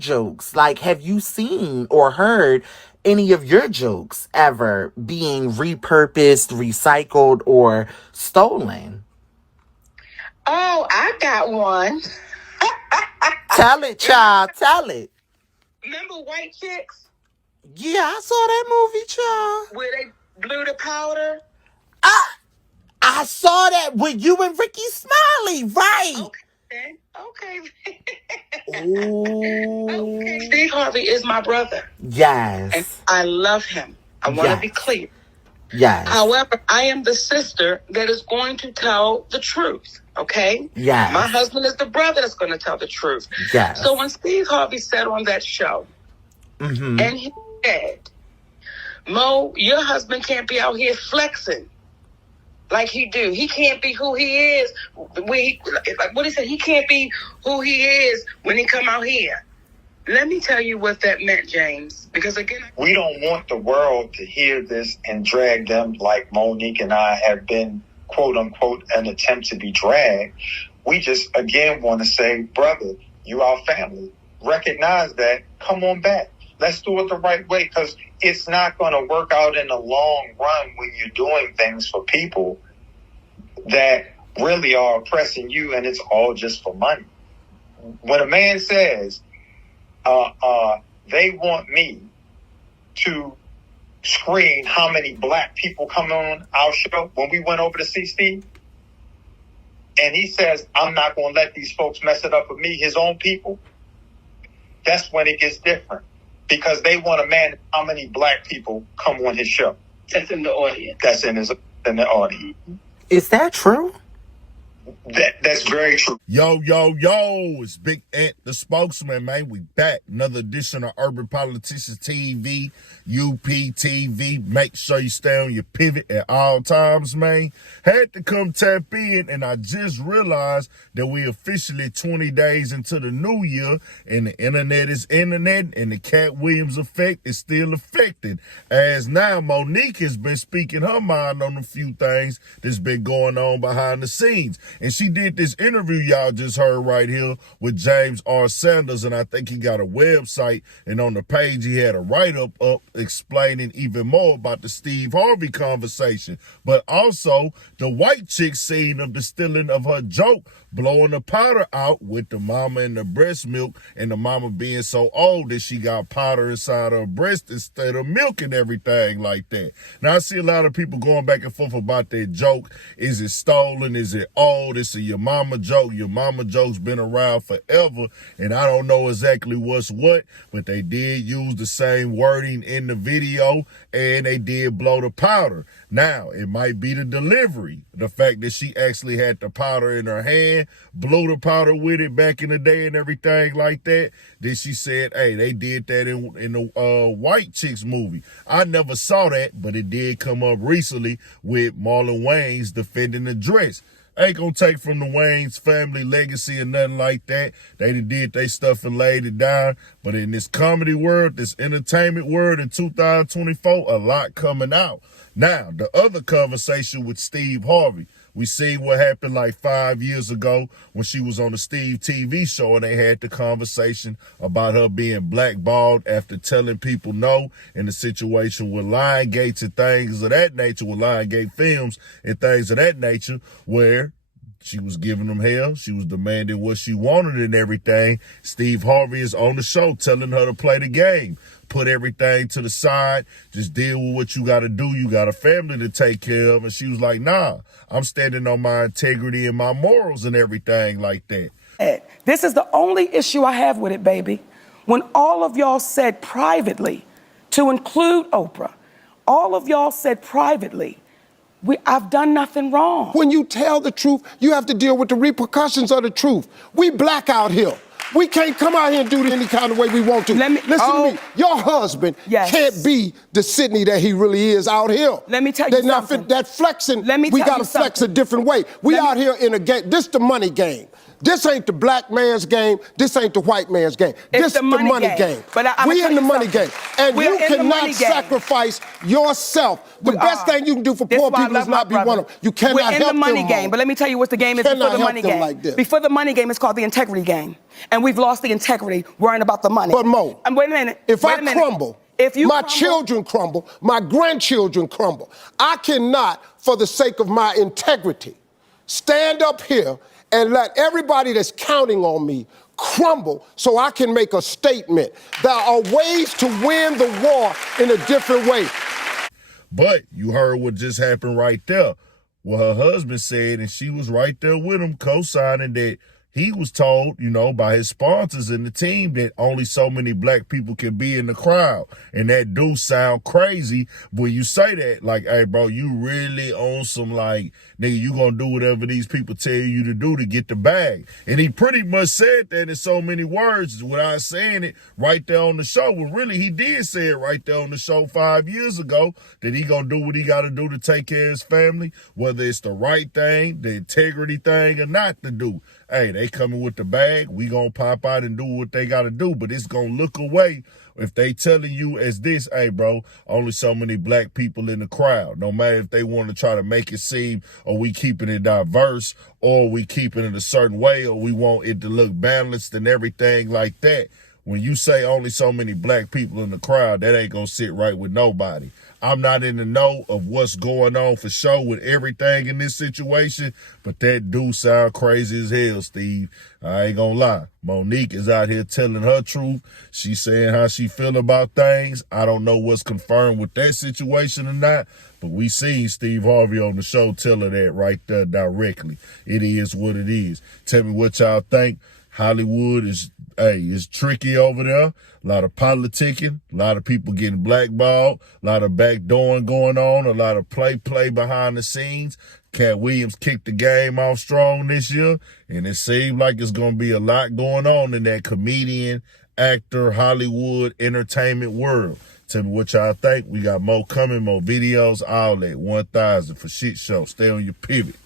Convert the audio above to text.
jokes? Like, have you seen or heard any of your jokes ever being repurposed, recycled, or stolen? Oh, I got one. Tell it, child. Tell it. Remember White Chicks? Yeah, I saw that movie, child. Where they blew the powder? I saw that with you and Ricky Smiley, right? Okay. Ooh. Okay. Steve Harvey is my brother. Yes. And I love him. I want to be clear. Yes. However, I am the sister that is going to tell the truth, okay? Yes. My husband is the brother that's going to tell the truth. Yes. So when Steve Harvey said on that show, and he said, Mo, your husband can't be out here flexing like he do. He can't be who he is. Like what he said, he can't be who he is when he come out here. Let me tell you what that meant, James. Because again, we don't want the world to hear this and drag them like Monique and I have been, quote unquote, an attempt to be dragged. We just, again, want to say, brother, you our family. Recognize that. Come on back. Let's do it the right way, because it's not going to work out in the long run when you're doing things for people that really are oppressing you, and it's all just for money. When a man says, they want me to screen how many black people come on our show when we went over to see Steve, and he says, I'm not going to let these folks mess it up with me, his own people, that's when it gets different. Because they want to manage how many black people come on his show. That's in the audience. That's in the audience. Is that true? That's very true. Yo, it's Big Ant, the spokesman, man. We back. Another edition of Urban Politicians TV, UPTV. Make sure you stay on your pivot at all times, man. Had to come tap in, and I just realized that we officially 20 days into the new year, and the internet is internet, and the Cat Williams effect is still affected. As now, Monique has been speaking her mind on a few things that's been going on behind the scenes. And she did this interview y'all just heard right here with James R. Sanders, and I think he got a website, and on the page he had a write-up up explaining even more about the Steve Harvey conversation, but also the white chick scene of the stealing of her joke, blowing the powder out with the mama and the breast milk, and the mama being so old that she got powder inside her breast instead of milk and everything like that. Now, I see a lot of people going back and forth about that joke. Is it stolen? Is it old? It's a your mama joke. Your mama joke's been around forever, and I don't know exactly what's what, but they did use the same wording in the video, and they did blow the powder. Now, it might be the delivery, the fact that she actually had the powder in her hand, blew the powder with it back in the day and everything like that. Then she said, hey, they did that in the White Chicks movie. I never saw that, but it did come up recently with Marlon Wayans defending the dress. Ain't gonna take from the Wayans family legacy or nothing like that. They did their stuff and laid it down. But in this comedy world, this entertainment world in 2024, a lot coming out. Now, the other conversation with Steve Harvey. We see what happened like 5 years ago when she was on the Steve TV show, and they had the conversation about her being blackballed after telling people no, in the situation with Lion Gates and things of that nature, with Lion Gate Films and things of that nature, where she was giving them hell. She was demanding what she wanted and everything. Steve Harvey is on the show telling her to play the game. Put everything to the side. Just deal with what you got to do. You got a family to take care of. And she was like, nah, I'm standing on my integrity and my morals and everything like that. This is the only issue I have with it, baby. When all of y'all said privately, to include Oprah, all of y'all said privately, I've done nothing wrong. When you tell the truth, you have to deal with the repercussions of the truth. We black out here. We can't come out here and do it any kind of way we want to. Listen to me. Your husband can't be the Sydney that he really is out here. Let me tell you something. That flexing, we got to flex a different way. We out here in a game. This the money game. This ain't the black man's game. This ain't the white man's game. This the money game. But we in the money game. And you cannot sacrifice yourself. The best thing you can do for poor people is not be one of them. You cannot help them. We're in the money game. But let me tell you what the game is before the money game. Like this. Before the money game, it's called the integrity game. And we've lost the integrity worrying about the money. But Mo, wait a minute. If I crumble, my children crumble, my grandchildren crumble. I cannot, for the sake of my integrity, stand up here and let everybody that's counting on me crumble so I can make a statement. There are ways to win the war in a different way. But you heard what just happened right there. What her husband said, and she was right there with him, co-signing that he was told, you know, by his sponsors and the team that only so many black people can be in the crowd. And that do sound crazy when you say that. Like, hey, bro, you really on some, like, nigga, you gonna do whatever these people tell you to do to get the bag. And he pretty much said that in so many words without saying it right there on the show. When really he did say it right there on the show 5 years ago that he gonna do what he gotta do to take care of his family, whether it's the right thing, the integrity thing, or not to do. Hey, they coming with the bag, we gonna pop out and do what they gotta do, but it's gonna look away if they telling you as this, hey, bro, only so many black people in the crowd. No matter if they want to try to make it seem, or we keeping it diverse, or we keeping it a certain way, or we want it to look balanced and everything like that. When you say only so many black people in the crowd, that ain't gonna sit right with nobody. I'm not in the know of what's going on for sure with everything in this situation, but that do sound crazy as hell, Steve. I ain't gonna lie. Monique is out here telling her truth. She's saying how she feel about things. I don't know what's confirmed with that situation or not, but we seen Steve Harvey on the show tell her that right there directly. It is what it is. Tell me what y'all think. Hollywood is tricky over there. A lot of politicking, a lot of people getting blackballed, a lot of backdooring going on, a lot of play behind the scenes. Cat Williams kicked the game off strong this year, and it seemed like it's going to be a lot going on in that comedian, actor, Hollywood, entertainment world. Tell me what y'all think. We got more coming, more videos, all that. 1000 for Shit Show. Stay on your pivot.